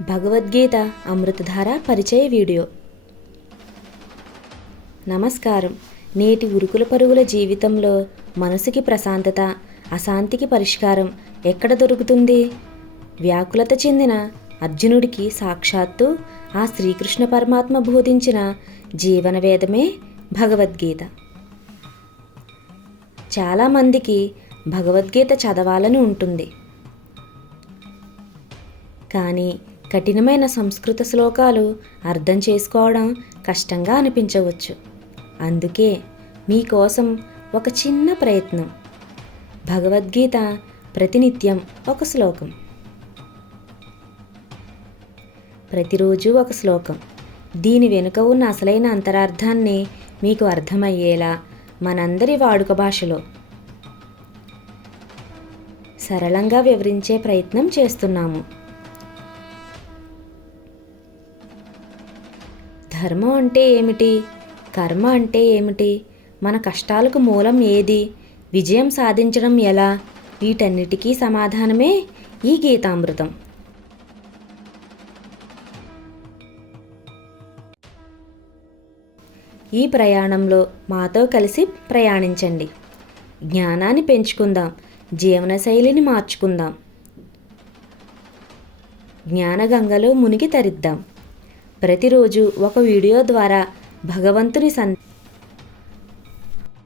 భగవద్గీత అమృతధార పరిచయ వీడియో. నమస్కారం. నేటి ఉరుకుల పరుగుల జీవితంలో మనసుకి ప్రశాంతత అశాంతికి పరిష్కారం ఎక్కడ దొరుకుతుంది? వ్యాకులత చెందిన అర్జునుడికి సాక్షాత్తు ఆ శ్రీకృష్ణ పరమాత్మ బోధించిన జీవన వేదమే భగవద్గీత. చాలామందికి భగవద్గీత చదవాలని ఉంటుంది. కానీ కఠినమైన సంస్కృత శ్లోకాలు అర్థం చేసుకోవడం కష్టంగా అనిపించవచ్చు. అందుకే మీకోసం ఒక చిన్న ప్రయత్నం. భగవద్గీత ప్రతినిత్యం ఒక శ్లోకం. ప్రతిరోజు ఒక శ్లోకం. దీని వెనుక ఉన్న అసలైన అంతరార్థాన్ని మీకు అర్థమయ్యేలా మనందరి వాడుక భాషలో సరళంగా వివరించే ప్రయత్నం చేస్తున్నాము. ధర్మం అంటే ఏమిటి? కర్మ అంటే ఏమిటి? మన కష్టాలకు మూలం ఏది? విజయం సాధించడం ఎలా? వీటన్నిటికీ సమాధానమే ఈ గీతామృతం. ఈ ప్రయాణంలో మాతో కలిసి ప్రయాణించండి. జ్ఞానాన్ని పెంచుకుందాం. జీవనశైలిని మార్చుకుందాం. జ్ఞానగంగలో మునిగి తరిద్దాం. ప్రతిరోజు ఒక వీడియో ద్వారా భగవంతుని సన్